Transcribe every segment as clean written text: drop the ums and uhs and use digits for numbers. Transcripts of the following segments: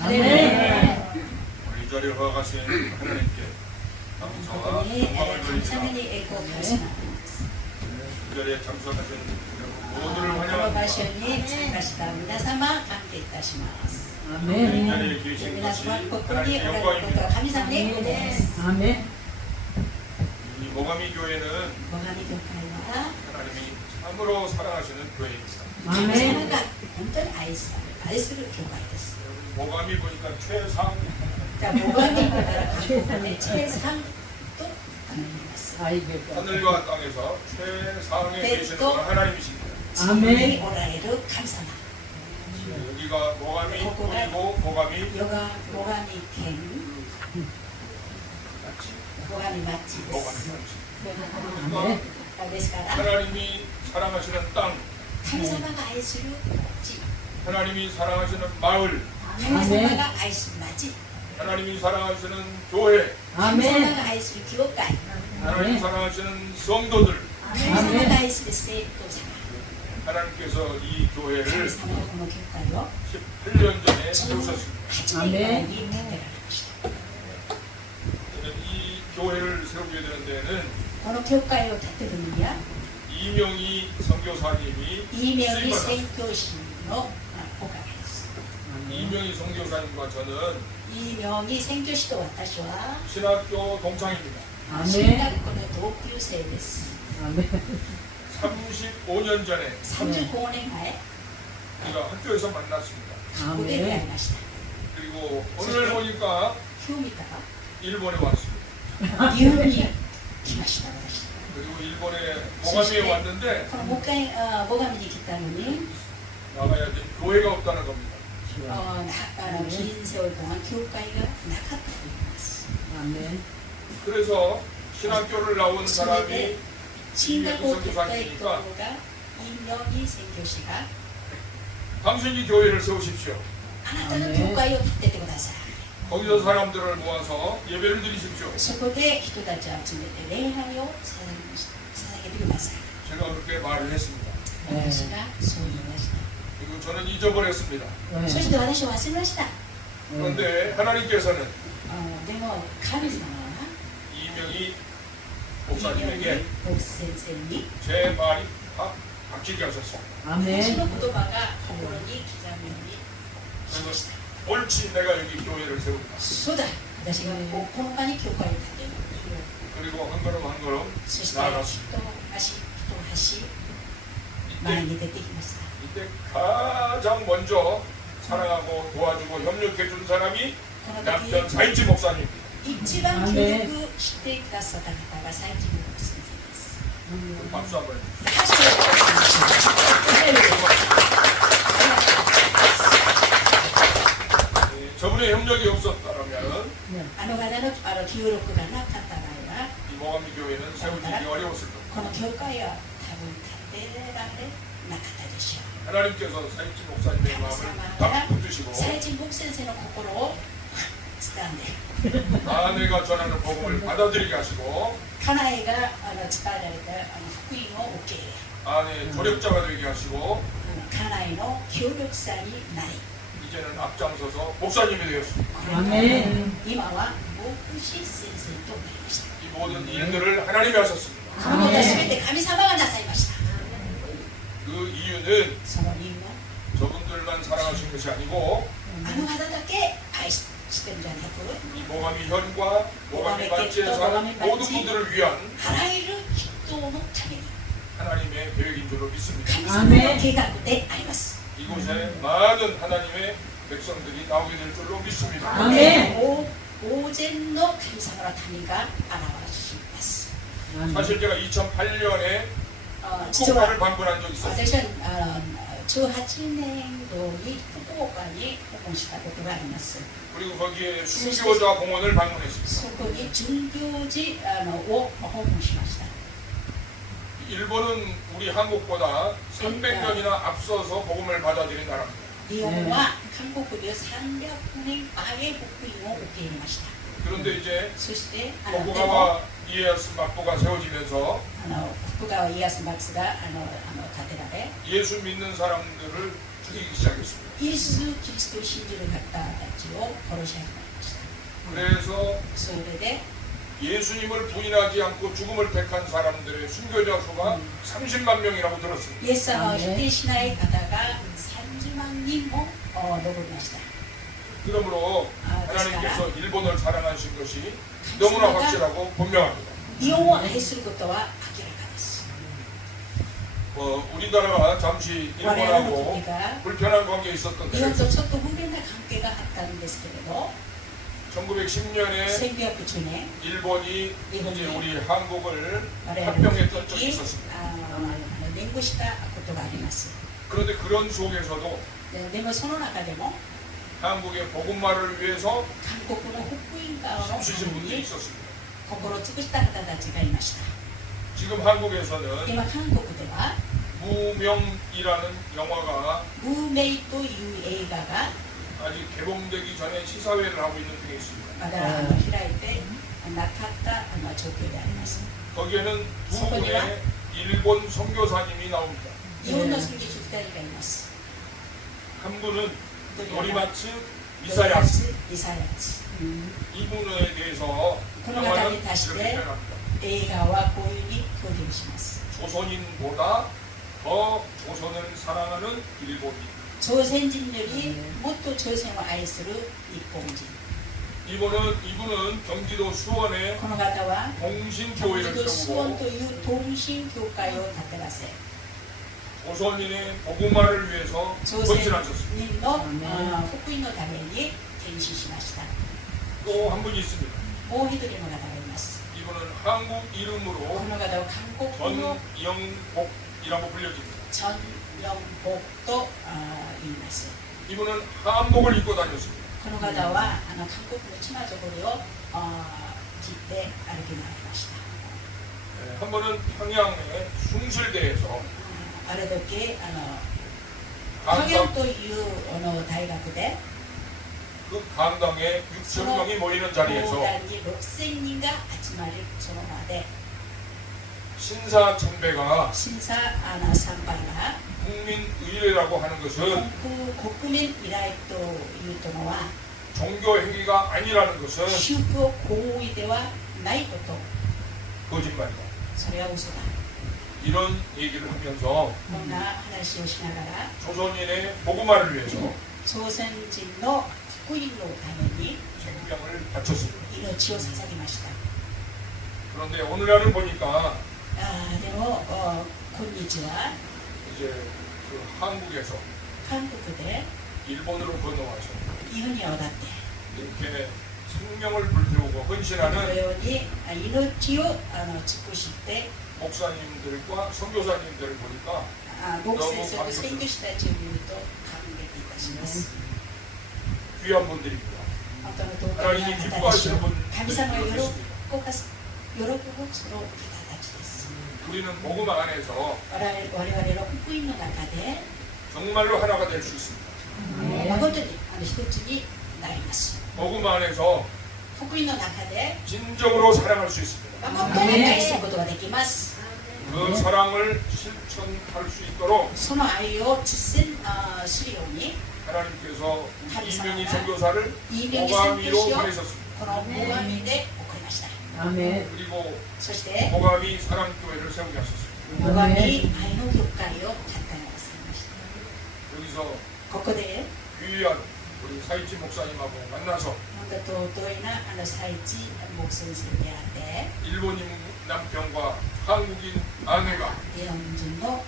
아멘. 이 자리에 허락하신 하나님께 감사와 영광을 돌립니다. 이 자리에 참석하신 모두를 환영합니다. 이 자리에 계신 것이 하나님의 영광입니다. 아멘. 이 모가미 교회는 하나님이 참으로 사랑하시는 교회입니다. 아멘. 모가미 보니까 최상 하늘과 땅에서 최상에 계시는 분 하나님이십니다. 아멘. 여기가 모가미 그리고 모가미 아멘. 하나님이 사랑하시는 땅, 하나님이 사랑하시는 마을, 하나님이 사랑하시는 교회, 아멘. 하나님이 사랑하시는 성도들, 하나님께서 이 교회를 18년 전에 세우셨습니다. 아멘. 이 교회를 세우게 되는 데는 この教会を建てるには 이명희 선교사님이 イメオリ 쓰임받았습니다. 宣教師のおかげです。 이명희 선교사님과 저는 イメオリ宣教師と私は 신학교 동창입니다. 進 아멘. 学校の同級生です。 아멘. 35년 전에 35年前、 우리가 학교에서 만났습니다. ここで出会い 아멘. ました。 그리고 오늘 보니까 今日見たら 일본에 왔습니다. 日本に来ました。私 그리고 일본에 모가미에 왔는데 このもう一回最上に来たのに、 나가야 될 교회가 없다는 겁니다. 近世동안教会がなかったと言います。 아멘. 그래서 신학교를 나온 それ 사람이 で進学を 이명희 撤退というのが 선교사님이니까 イメオリ宣教師が 당신이 교회를 세우십시오. あなたの教会を建ててください。 거기서 사람들을 모아서 예배를 드리십시오. そこで人たちを集めて礼拝を捧げてください。 제가 그렇게 말을 했습니다. 私がそう言いました。 그리고 저는 잊어버렸습니다. そして私は忘れました。 그런데 하나님께서는 でも神様は 이명희 목사님에게 牧師先生に 제 말이 다 바뀌게 하셨습니다. 私 아멘. の言葉が心に刻むようにしました。 옳지 내가 여기 교회를 세운다. そうだ、私がこの場に教会を建てる。 그리고 한 걸음 한 걸음 そして一 나아갔습니다. 足前 이때, に出てきました。 이때 가장 먼저 사랑하고 도와주고 협력해준 사람이 この 남편 時 사인지 목사님. 一番協力してくださった方が最近の牧師先生です。 박수 한번 해주세요. 拍手をお願いします。 저분의 협력이 없었다면 あの方の協力がなかった場合は、 이 모가미 교회는 세우기 어려웠을 겁니다. この教会は多分建てられなかったでしょう。 하나님께서 사인지 목사님의 마음을 딱 붙드시고 最近牧師先生の心を掴んで、 아내가 전하는 복음을 받아들이게 하시고 家内が伝えられた福音を受け入れ、 아내의 조력자가 되게 하시고 家内の協力者になり、 이제는 앞장서서 목사님이 되었습니다. 아멘. 今は牧師先生となりました。 이 모든 일들을 하나님이 하셨습니다. このことは全て神様がなさいました。 그 이유는 その理由は 저분들만 사랑하신 것이 아니고 あの方だけ愛してるんじゃなく、 이 모가미 현과 모가미 반지에 사는 모든 분들을 위한 あらゆる人のために 하나님의 계획인 줄로 믿습니다. 神様の計画であります。 이곳에 많은 하나님의 백성들이 나오게 될 줄로 믿습니다. 아멘. 大勢の神様の民が現します。 사실 제가 2008년에 実は 국가를 방문한 적이 있었어요. 私は18年度に福岡に訪問したことがあります。 그리고 거기에 순교자 공원을 방문했습니다. そこに巡行寺を訪問しました。 일본은 우리 한국보다 300년이나 앞서서 복음을 받아들인 나라입니다. 日本は韓国で300年前福音を受け入れました。 그런데 이제 そしてでも 徳川 이에야스 막부가 세워지면서 福川家康幕府が建てられ、 예수 믿는 사람들을 죽이기 시작했습니다. イエス・キリストを信じる方たちを殺し始めました。 그래서 それで 예수님을 부인하지 않고 죽음을 택한 사람들의 순교자 수가 30만 명이라고 들었습니다. イエス様を否定しない方が30万人も残りました。 그러므로 아, 하나님께서 일본을 사랑하신 것이 너무나 확실하고 분명합니다. 日本を愛することは明らかです。 우리나라가 잠시 我々の 일본하고 国が 불편한 관계에 있었던데 日本とちょっと不便な関係があったんですけれど、 1910년에 1910年 일본이 이제 우리 한국을 我々の 합병했던 国 적이 に 있었습니다. 連合したことがあります。 그런데 그런 속에서도 でもその中でも 한국의 복음화를 위해서 韓国の福音化のた 힘쓰신 め 분들이 に 있었습니다. 心を尽くした方たちがいました。 지금 한국에서는 今韓国では 무명이라는 영화가 ブーメイという映画が 아직 개봉되기 전에 시사회를 하고 있는 중에 있습니다. まだ開いてなかった状況であります。 거기에는 두 서건이와? 분의 일본 선교사님이 나옵니다. 日本の宣教師2人がいます。 한 분은 一人は 노리마츠 リサ 미사야스 ヤツリサヤツ 이분에 대해서 그런 영화는 사람이 다시 이렇게 때 표현합니다. 映画はこういうふうに表現します。 조선인보다 더 조선을 사랑하는 일본인. 朝鮮人よりもっと朝鮮を愛する日本人。 이분은 경기도 수원에 この方は 동신교회를 京都スウォン 세우고 という同心教会を建てらせ、 조선인의 복음화를 위해서 朝鮮 헌신하셨습니다. 人の福音のために献身しました。 또 한 분이 있습니다. もう一人の方がいます。 이분은 한국 こ 이름으로 の方は韓国の 전영복이라고 불려집니다. チョン・ヨンボクと言います。 이분은 한복을 입고 다녔습니다. この方は韓国のチマチョコリを切って歩き回りました。 한 번은 평양의 숭실대에서 ある時ハゲオ 강당, という大学で 그 강당에 6천 명이 모이는 講 자리에서 談に6000人が集まるその場で 신사참배가 審査参拝が 국민의례라고 하는 것은 国民依頼というのは 종교 행위가 아니라는 것은 宗教行為ではないこと、 거짓말이다. それは嘘だ。 이런 얘기를 하면서 こんな話をしながら 조선인의 복음화를 위해서 朝鮮人の福音のために 생명을 바쳤습니다. 命を捧げました。 그런데 오늘날을 보니까 でも今日は 이제 그 한국에서 韓国で 일본으로 건너와서 日本に渡って 이렇게 생명을 불태우고 この 헌신하는 ように命を尽くして 목사님들과 선교사님들을 보니까 牧師先生と宣教師たちを見ると感激いたします。 귀한 분들입니다. 本当の尊い 하나님이 方たち 기뻐하시는 を 분 神様を喜 있습니다. ばす喜ぶその方たちです。 우리는 복음 안에서 我々の福音の中で 정말로 하나가 될 수 있습니다. 誠に一つになります。 복음 안에서 福音の中で 진정으로 사랑할 수 있습니다. 誠に愛することができます。 그 사랑을 실천할 수 있도록 その愛を実践するように 하나님께서 감사합니다. 이명희 선교사를 イメージ宣教 오가미로 師を 보내셨습니다. この最上で送りました。 아멘. 그리고 そして 오가미 사랑교회를 세우게 하셨습니다. 最上愛の教会を立てなさいました。 여기서 ここで 귀한 우리 사이치 목사님하고 만나서 本当尊いな最地牧先生であって 일본인 남편과 한국인 아내가 日本人の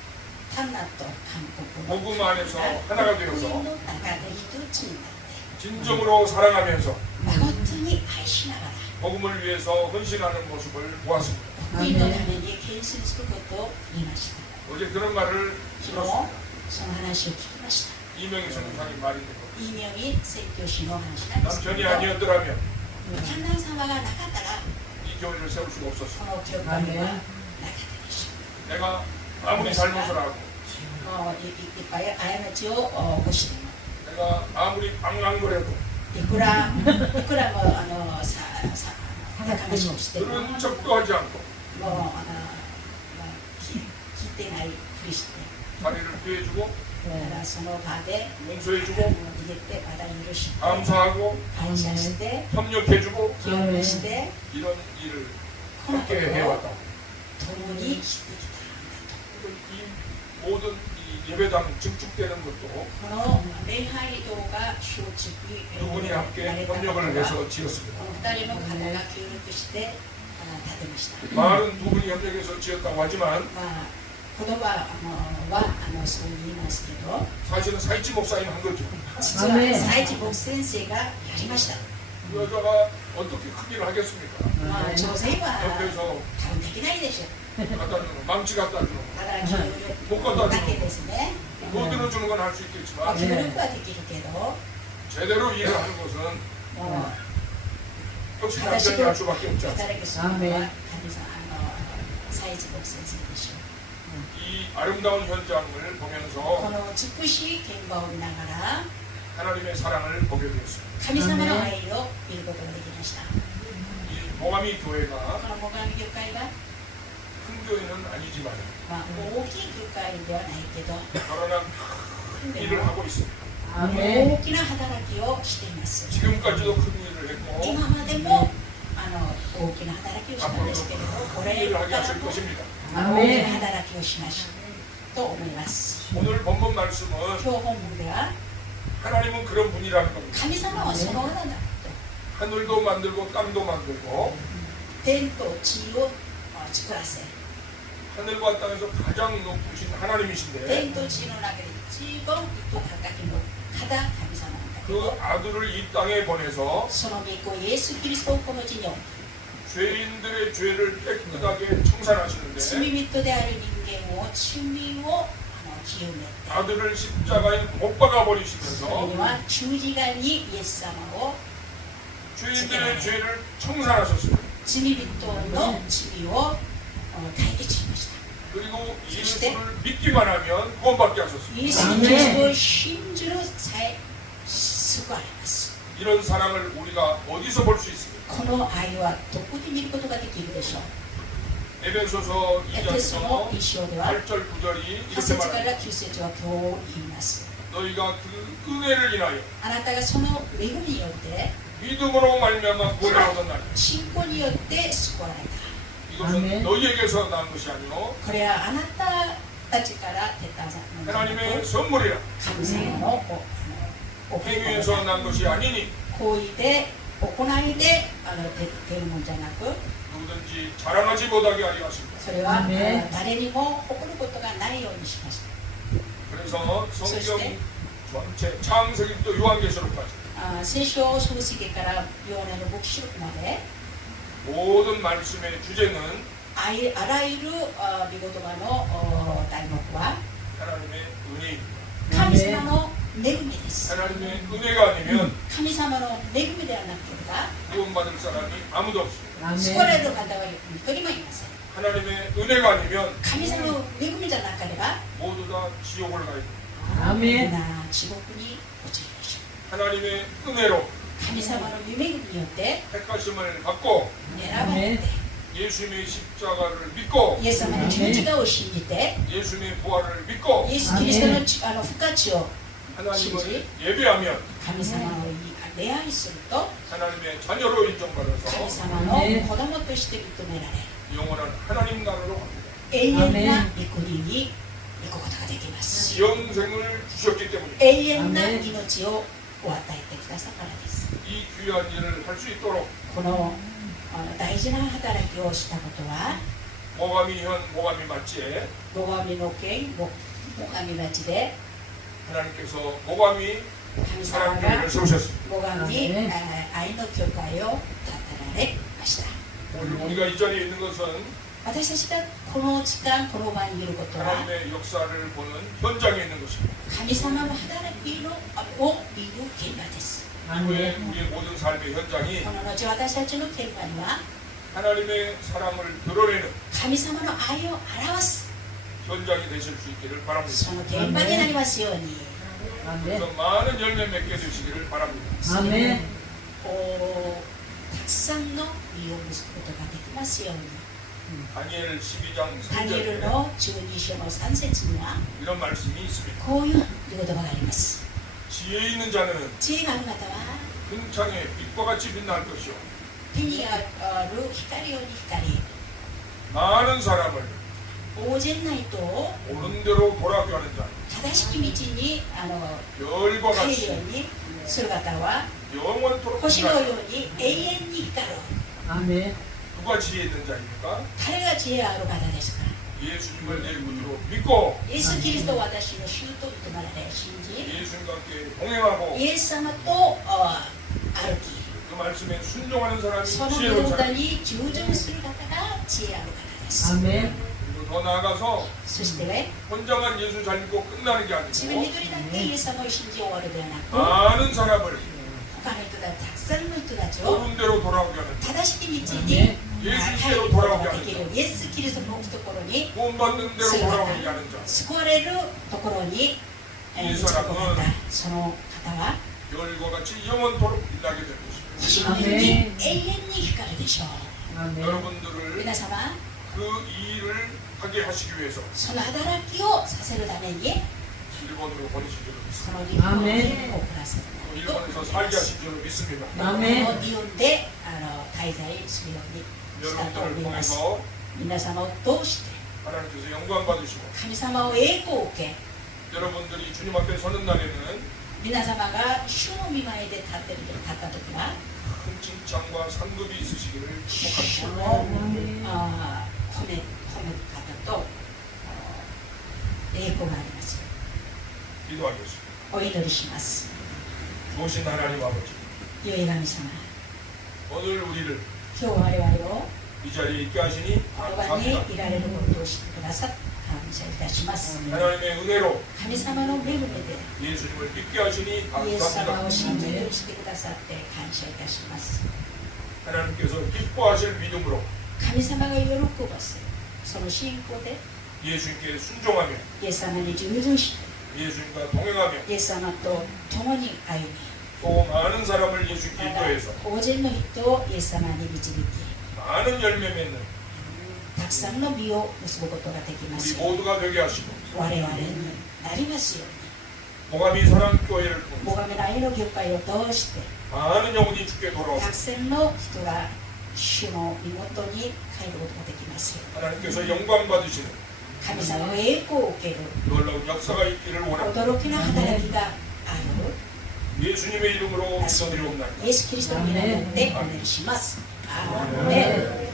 旦那と韓国の 복음 안에서 하나가 福 되어서 音の中で一つになって 진정으로 사랑하면서 誠に愛しながら 복음을 위해서 헌신하는 모습을 보았습니다. 福音のために献身することを言いました。 어제 그런 말을 昨日 들었습니다. その話を聞きました。 이명희 선교사님 말인데요. イメオイ宣教師の話なんですけ 남편이 ど、 아니었더라면 旦那様がなかったら 이 교회를 세울 수가 こ 없었어요. の教会はなかったでしょ 내가 아무리 잘못을 하고 う。もういっぱい過ちを起こしても 내가 아무리 앙앙거려도 いくらも話をしても 들은 척도 하지 않고 もう聞いてないふりして 자리를 피해주고 네. だからその場で 용서해주고 逃げてまた許して 감사하고 感謝して 협력해주고 協力して 이런 일을 このこと 함께 を 해왔다. 共にしてき 이 모든 이 예배당 증축되는 것도 たこの礼拝堂が松竹 두 분이 さ 함께 れたこと 협력을 は 해서 지었습니다. この2人の方が協力して建てました 말은 두 분이 협력해서 지었다고 하지만 まあ言葉はそう言いますけど 사실은 사이치 목사님 한 거죠. 実は最一牧先生がやりました 그 여자가 어떻게 크기를 하겠습니까? まあ女性は 옆에서 多分できないでしょう 갖다 주는 거, 망치 갖다 주는 거. ただ協力だけですね 못 들어주는 건 할 수 まあ 있겠지만 協力はできるけど 제대로 일을 하는 것은 もう 역시 남편이 할 수밖에 없지 않습니까? 働きするのは神様最一牧先生でしょう 이 아름다운 현장을 こ 보면서 の美しい現場を見ながら 하나님의 사랑을 보게 되었습니다. 神様の愛を見ることができました 이 모가미 こ 교회가 のモガミ教会が、 큰 교회는 아니지만 まあ、大きい教会ではないけど 그러나 큰 일을 하고 있습니다. 大きな働きをしています 지금까지도 큰 일을 했고 今までも大きな働きをしたんですけれどこ 큰 れ 일을 か 하게 ら 하실 も 것입니다. 大きな働きをしましたと思います 오늘 본문 말씀은 今日本文では 하나님은 그런 분이라는 겁니다. 神様はそのような 하늘도 만들고 땅도 만들고 天と地を作らせ 하늘과 땅에서 가장 높으신 하나님이신데 天と地の中で一番高きの方神様なんだけ 그 ど 아들을 이 땅에 보내서 その御子イエス・キリストをこの地に置き 죄인들의 죄를 깨끗하게 청산하시는데 罪人である人間を罪を清め 아들을 십자가에 못 박아 それ 버리시면서 には十字架にイエス様を 죄인들의 죄를 청산하셨습니다. 罪人の罪を解決しました 그리고 예수를 믿기만 하면 구원받게 イエ 하셨습니다. ス・キリストを信じるさえ救われます 이런 사랑을 우리가 어디서 볼 수 있습니까? この愛はどこで見ることができるでしょう 에베소서 エペソの 2장에서 一章では 8절 9절이 8 이렇게 節か 말합니다. ら9節はこう言います 너희가 그 은혜를 인하여 あなたがその恵みによって 믿음으로 말미암아 구원을 얻었나니 信仰によって救われた 이것은 아멘. 너희에게서 나온 것이 아니요 これはあなたたちから出たものではな 하나님의 く 선물이라 神様のお贈り物 행위에서 난 것이 아니니 行為で行いで出るものじゃなく 누구든지 자랑하지 못하게 하려 하십니다. それは아멘. 誰にも誇ることがないようにしました 그래서 성경 소시대. 전체 창세기부터 요한계시록까지 聖書創世記からヨハネの黙示録まで 모든 말씀의 주제는 あらゆる御言葉の題目は 하나님의 은혜입니다. 神様の恵みです 하나님의 은혜가 아니면 神様の恵みではなければ 구원받을 사람이 아무도 없습니다. 救われる方は一人もいません 하나님의 은혜가 아니면 神様の恵みじゃなければ 모두 다 지옥을 가야 됩니다. 아멘. みんな地獄に落ちるでしょ 하나님의 은혜로 う神様の恵みによって 택하심을 받고 選ばれて 예수님의 십자가를 믿고 イエス様の十字架を信じて 예수님의 부활을 믿고 イエス・キリストの深地を 하나님을 예배하면 神様を礼拝すると 하나님의 자녀로 神 인정받아서 様の子供として認められ 영원한 하나님 나라로 갑니다. 永遠な御国に行くことができます 영생을 주셨기 때문에 永遠な命をお与えてくださるからです 이 귀한 일을 할 수 있도록 この大事な働きをしたことは 모가미현 모가미町에 最上の県最上町で 하나님께서 모가미 神様が 사랑교회를 세우셨습니다. 最上愛の教会を建てられました 오늘 우리가 이 자리에 있는 것은 私たちがこの時間この場にいることは 하나님의 역사를 보는 현장에 있는 것입니다. 神様の働きを見る現場です 이후에 아멘. 우리의 모든 삶의 현장이 この後私たちの現場には 하나님의 사랑을 드러내는 神様の愛を表す 현장이 되실 수 있기를 바랍니다. その現場になりますように 아멘. 그래서 많은 열매 맺게 되시기를 바랍니다. 아멘. たくさんの実を結ぶことができますように 다니엘 12장 3절에 다니엘의 12章の3節には 이런 말씀이 있습니다. こういう言葉があります。 지혜 있는 자는 知恵がある方は 흥창에 빛과 같이 빛날 것이요 手にある光ように光り、 많은 사람을 大勢ないと 옳은 대로 돌아가게 하는 자 正しき道に 별과 帰る 같이 ようにする方は 영원토록 星の 빛날 ように永遠に光る。 아멘. 누가 지혜 있는 자입니까? 彼が知恵ある方ですから。 예수님을 내 구주로 믿고 イエス・キリストを私の主と認められ信じ、 예수님과 함께 동행하고 イエス様と歩き、 그 말씀에 순종하는 사람이 その 지혜로운 御 사람 に従順する方が知恵ある方です。 아멘. 그리고 더 나아가서 そしてね、 혼자만 예수 잘 믿고 끝나는 게 自分 아니고 一人だけイエス様を信じ終わるではなく、 많은 사람을 他の人たち、たくさんの人たちを 옳은 대로 돌아오게 하는 正しき道に 예수 帰る 께로 ことが 돌아오게 できる 하는 。イエス・キリストの懐に 구원받는 대로 돌아오게 하는 자 救われるところに導く方、その方は 별과 같이 영원토록 빛나게 될 것입니다. 星のように永遠に光るでしょう。 아멘. 여러분들을 皆様、 그 일을 하게 하시기 위해서 その働きをさせるために 일본으로 보내신 줄로 そ 믿습니다. の日本に送らせる 또 일본에서 살게 하신 줄로 믿습니다. この日本で滞在するようにしたと思 여러분들을 います。 통해서 皆様を通して 하나님께서 영광 받으시고 神様を栄光を受け、 여러분들이 주님 앞에 서는 날에는 皆様が主の御前で立った時は 큰 칭찬과 상급이 있으시기를 主 축복합니다. の褒め方と栄光があります。 기도하겠습니다. お祈りします。 좋으신 하나님 아버지, 良い神様、 오늘 우리를 今日我々を 이 자리에 있게 하시니 この場に 감사합니다. いられることをしてくださって感謝いたします。 하나님의 은혜로 神様の恵みで 예수님을 믿게 하시니 イエス様 감사합니다. を信じるしてくださって感謝いたします。 하나님께서 기뻐하실 믿음으로 神様が喜ばせるその信仰で 예수님께 순종하며 イエス様に従順して 예수님과 동행하며 イエス様と共に歩み、 또 많은 사람을 예수께 また 인도해서 大勢の人をイエス様に導き、 많은 열매 맺는 たくさんの実を結ぶことができま 우리 すように、 모두가 되게 하시고 我々になりますように、 모가미 사랑교회를 最 통해서 上内の業界を通して 많은 영혼이 주께 た 돌아오고 くさんの人が主の身元に帰ることができますように、 하나님께서 영광 받으시는 神様の栄光を受ける 놀라운 역사가 있기를 원합니다. 驚きの働きがある 예수님의 이름으로 기도드리옵나이다. イエス・キリストの皆によってお願いします。アーメン。